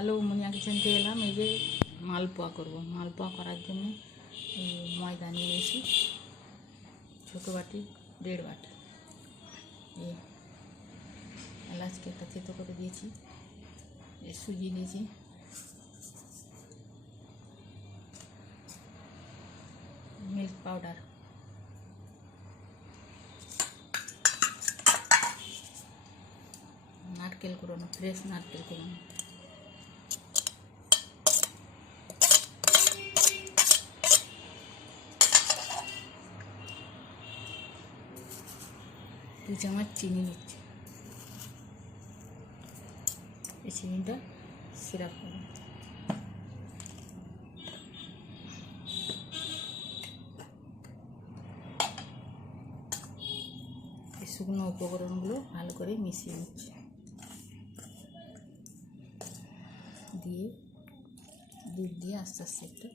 Hello, মুনিয়া কিচেনতে এলাম। এই যে মালপোয়া করব। মালপোয়া করার জন্য ময়দা নিয়ে এসি ছোটো বাটি, দেড় বাটি। এই এলাচকে একটা থেতো করে দিয়েছি। সুজি দিয়েছি মিল্ক পাউডার। নারকেল কুড়োনো, ফ্রেশ নারকেল কুড়োনো। দু চামচ চিনি নিচ্ছে। এই চিনিটা সিরাপ এই শুকনো উপকরণগুলো ভালো করে মিশিয়ে নিচ্ছে। দিয়ে, দুধ দিয়ে আস্তে আস্তে একটু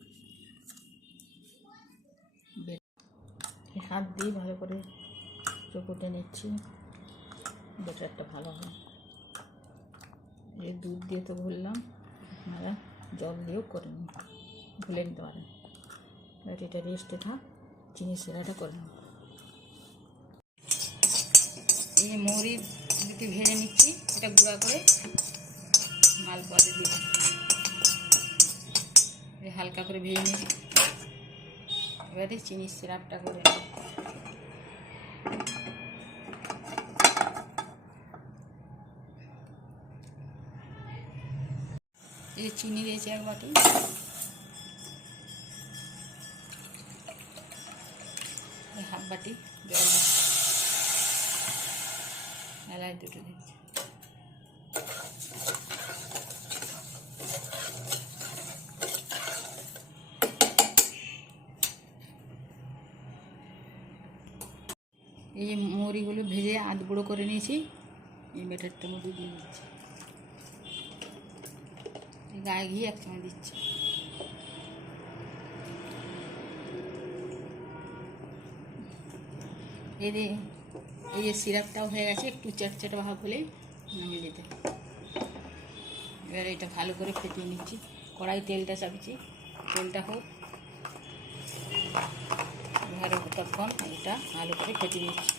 হাত দিয়ে ভালো করে চকুটে নিচ্ছি। বেটারটা ভালো হয় এই দুধ দিয়ে তো ভুললাম আপনারা জল দিয়েও করে নিন। ভুলে নিতে পারেন। এবার এটা রেস্টে থাক চিনি সেরাটা করে নেব এই মৌরি দুটি ভেজে নিচ্ছি, এটা গুঁড়া করে মালপোয়াতে দিয়ে। হালকা করে ভেজে নিচ্ছি। এবারে চিনির সিরাপটা করে নেব। এই চিনি দিয়েছি এক বাটি। হাফ বাটি জল এলাচ দুটো দিচ্ছি এই যে মৌরিগুলো ভেজে আধ গুঁড়ো করে নিয়েছি। এই বেটারটার মধ্যে দিয়ে দিচ্ছি। গায়ে ঘি এক চামচ দিচ্ছি। এই যে এই যে সিরাপটাও হয়ে গেছে, একটু চটচটে ভাব হলে নামিয়ে দিতে। এবার এটা ভালো করে ফেটিয়ে নিচ্ছি। কড়াই তেলটা চাপিছি তেলটা হোক। এবারে তখন এটা ভালো করে ফেটে নিচ্ছি।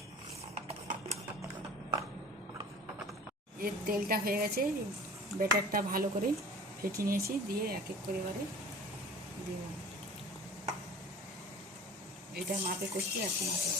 এর তেলটা হয়ে গেছে, ব্যাটারটা ভালো করে ফেটে নিয়েছি, দিয়ে এক এক করে এবারে এটা মাপে করছি এক মাপে।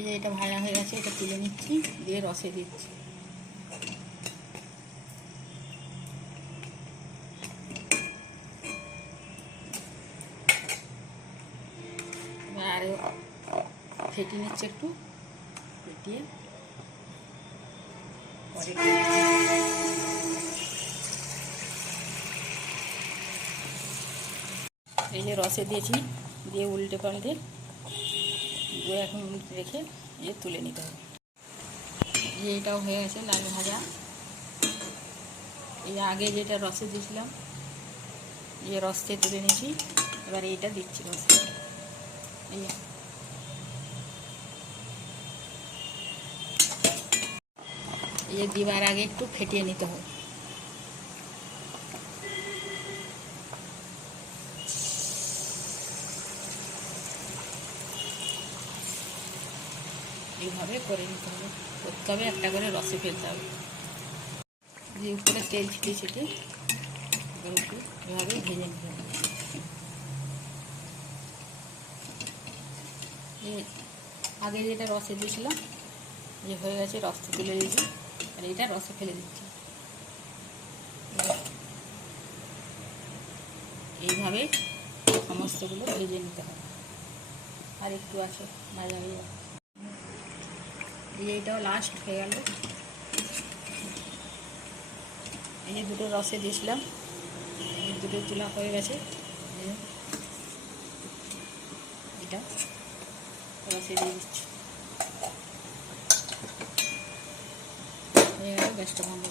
এই যে এটা ভাজা হয়ে গেছে, এটা তুলে নিচ্ছি, দিয়ে রসে দিচ্ছি। আরও ফেটিয়ে নিচ্ছে একটু, ফেটিয়ে। এই যে রসে দিয়েছি, দিয়ে উল্টে পাল্টে দু এক রেখে ইয়ে তুলে নিতে হবে। এই এটাও হয়ে গেছে লাল ভাজা। এই আগে যেটা রসে দিয়েছিলাম এই রস থেকে তুলে নিয়েছি। এবার এইটা দিচ্ছি রসে। এই এই দিবার আগে একটু ফেটিয়ে নিতে হবে। এইভাবে করে নিতে হবে। করতে হবে, একটা করে রসে ফেলতে হবে। যে উপরে তেল ছিটিয়ে ছিটিয়ে এভাবে ভেজে নিতে হবে। আগে যেটা রসে দিয়েছিলাম, যে হয়ে গেছে রসটা তুলে দিয়েছি আর এটা রসে ফেলে দিচ্ছি। এইভাবে সমস্তগুলো ভেজে নিতে হবে। আর একটু আছে যে এইটাও লাস্ট হয়ে গেল। এই যে দুটো রসে দিয়েছিলাম, এই দুটো চুলা হয়ে গেছে। এটা রসে দিয়ে দিচ্ছি। হয়ে গেল গ্যাসটা বন্ধ।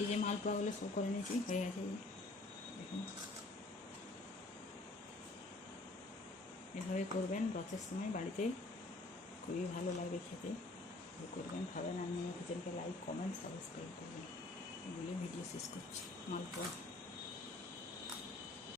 এই যে মালপোয়াগুলো সব করে নিয়েছি, হয়ে গেছে। দেখুন। এভাবে করবেন, রথের সময় বাড়িতে খুবই ভালো লাগবে খেতে। করবেন, খাবেন আমি কিচেনকে লাইক কমেন্ট সাবস্ক্রাইব করবেন। এগুলি ভিডিও শেষ করছি। মালপোয়া।